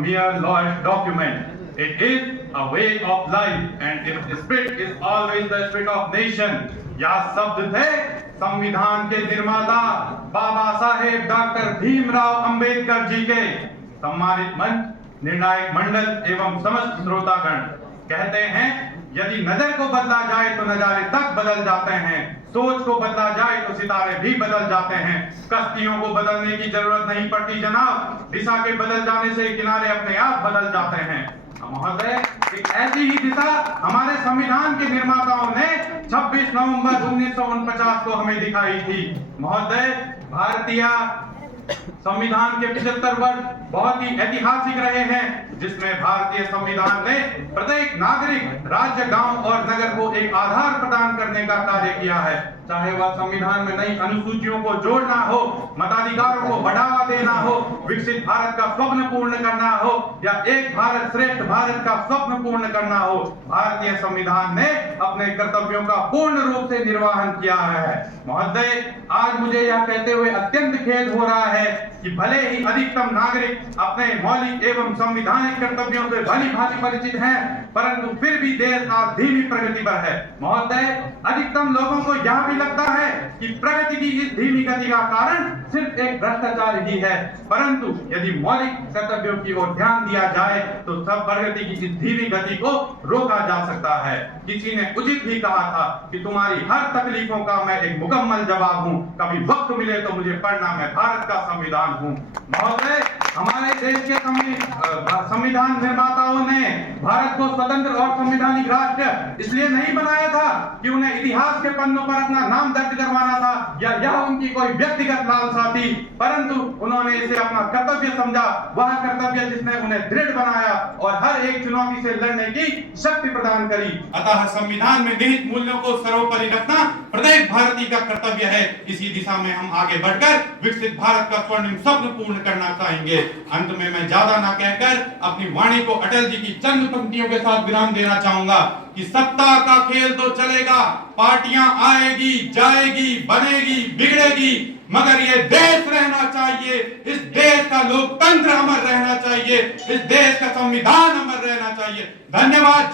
mere law document. It is a way of life, and its spirit is always the spirit of nation. यह शब्द थे संविधान के निर्माता बाबा साहेब डॉक्टर भीमराव अंबेडकर जी के। सम्मानित मंच, निर्णायक मंडल एवं समस्त श्रोतागण, कहते हैं यदि नजर को बदला जाए तो नजारे तक बदल जाते हैं, सोच को बदला जाए तो सितारे भी बदल जाते हैं। कश्तियों को बदलने की जरूरत नहीं पड़ती जनाब, दिशा के बदल जाने से किनारे अपने आप बदल जाते हैं। महोदय, एक ऐसी ही दिशा हमारे संविधान के निर्माताओं ने 26 नवंबर 1949 को हमें दिखाई थी। महोदय, भारतीय संविधान के 75 वर्ष बहुत ही ऐतिहासिक रहे हैं, जिसमें भारतीय संविधान ने प्रत्येक नागरिक, राज्य, गांव और नगर को एक आधार प्रदान करने का कार्य किया है। चाहे वह संविधान में नई अनुसूचियों को जोड़ना हो, मताधिकारों को बढ़ावा देना हो, विकसित भारत का स्वप्न पूर्ण करना हो या एक भारत श्रेष्ठ भारत का स्वप्न पूर्ण करना हो, भारतीय संविधान ने अपने कर्तव्यों का पूर्ण रूप से निर्वहन किया है। महोदय, आज मुझे यह कहते हुए अत्यंत खेद हो रहा है कि भले ही अधिकतम नागरिक अपने मौलिक एवं संवैधानिक कर्तव्यों से भली भांति परिचित हैं, परंतु फिर भी देश आज धीमी प्रगति पर है। महोदय, अधिकतम लोगों को यह भी लगता है कि प्रगति की इस धीमी गति का कारण सिर्फ एक भ्रष्टाचार ही है, परंतु यदि मौलिक कर्तव्यों की ओर ध्यान दिया जाए तो सब प्रगति की इस धीमी गति को रोका जा सकता है। किसी ने उचित भी कहा था कि तुम्हारी हर तकलीफों का मैं एक मुकम्मल जवाब हूँ, कभी वक्त मिले तो मुझे पढ़ना, मैं भारत का संविधान हूँ। महोदय, हमारे देश के संविधान निर्माताओं ने भारत को स्वतंत्र और संवैधानिक राष्ट्र इसलिए नहीं बनाया था कि उन्हें इतिहास के पन्नों पर अपना नाम दर्ज करवाना था या यह उनकी कोई व्यक्तिगत लालसा थी, परंतु उन्होंने इसे अपना कर्तव्य समझा, वह कर्तव्य जिसने उन्हें दृढ़ बनाया और हर एक चुनौती से लड़ने की शक्ति प्रदान करी। अतः संविधान में निहित मूल्यों को सर्वोपरि रखना प्रत्येक भारतीय का कर्तव्य है। इसी दिशा में हम आगे बढ़कर विकसित भारत का स्वर्णिम स्वप्न पूर्ण करना चाहेंगे। अंत में मैं ज्यादा ना कहकर अपनी वाणी को अटल जी की चंद पंक्तियों के साथ विराम देना चाहूंगा कि सत्ता का खेल तो चलेगा, पार्टियां आएगी जाएगी, बनेगी बिगड़ेगी, मगर ये देश रहना चाहिए, इस देश का लोकतंत्र अमर रहना चाहिए, इस देश का संविधान अमर रहना चाहिए। धन्यवाद।